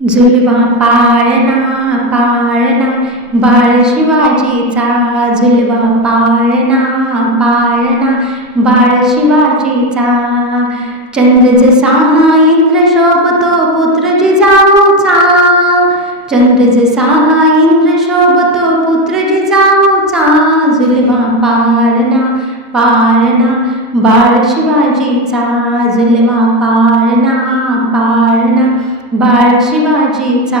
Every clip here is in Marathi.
झुलवा पाळणा पाळणा बाळ शिवाजीचा झुलवा पाळणा पाळणा बाळ शिवाजीचा चंद्र जसा इंद्र शोभतो पुत्र जिजाऊचा चंद्र जसा इंद्र शोभतो पुत्र जिजाऊचा झुलवा पाळणा पाळणा बाळ शिवाजीचा झुलवा पाळणा पाळणा बाळ शिवाजीचा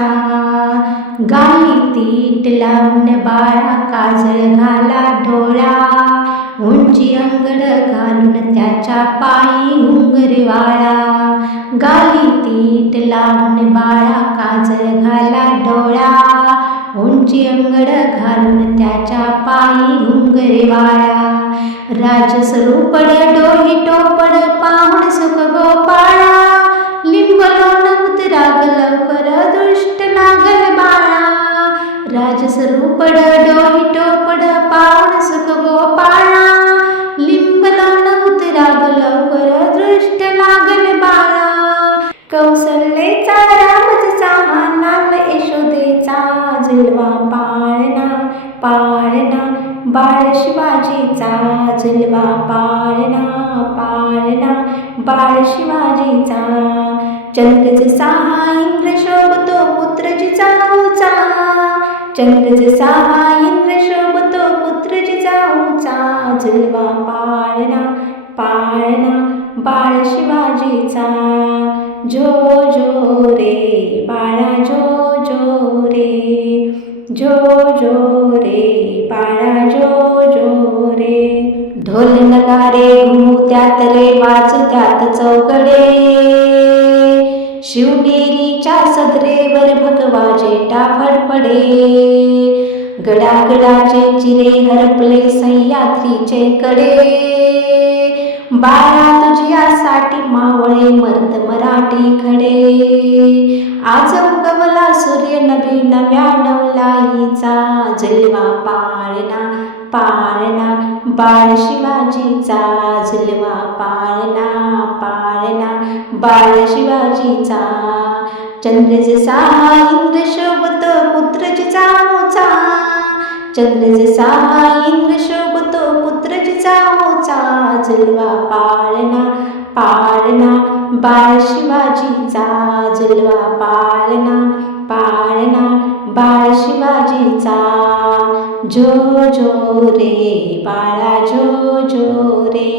गाली तीट लावून बाळा काजळ घाला डोळा उंची अंगड घालून त्याच्या पायी घुंगरी गाई गाली तीट लावून बाळा काजळ घाला डोळा उंची अंगड घालून त्याच्या पायी घुंगरी वाळा. राजस्वरूपड डोही टोपड पाहुण सुख गोपाळा. लिंब लोण लवकर दृष्ट लागल बाळा. राजस्वरूपड डोही टोपड पाहुण सुख गोपाळा. लिंब लोण उतराग लवकर दृष्ट लागल बाळा. कौसल्येचा रामचा हा नाम यशोदेचा. झुलवा पाळणा पाळणा बाळ शिवाजीचा. झुलवा पाळणा पाळणा बाळ शिवाजीचा. चंद्रचे सहा इंद्र शोभतो पुत्र जिजाऊचा चंद्रचे सहा इंद्र शोभतो पुत्र जिजाऊचा झुलवा पाळणा पाळणा बाळ शिवाजीचा जो जो रे बाळा जो जो रे. जो जो रे बाळा जो जो रे. ढोल नगारे घुमू त्यात रे वाजू त्यात चौकडे शिवनेरीच्या सदरेवर भगवा जेटा फडफडे गडागडाचे चिरे हरपले सह्याद्रीचे कडे. बाळा तुझ्यासाठी मावळे मर्द मराठी खडे. आज उगवला सूर्य नवी नव्या नवलाईचा जलवा पाळणा पाळणा बाळ शिवाजीचा झुलवा पाळणा पाळणा बाळ शिवाजीचा चंद्र इंद्र शोभत पुत्रजीचा मोचा. चंद्रजसा इंद्र शोभत पुत्रजीचा मोचा. झुलवा पाळणा पाळणा बाळ शिवाजीचा जलवा पाळणा पाळणा बाळ शिवाजीचा जो जो रे बाळा जो जो रे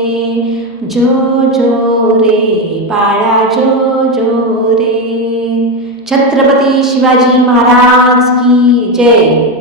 जो जो रे बाळा जो जो रे. छत्रपती शिवाजी महाराज की जय.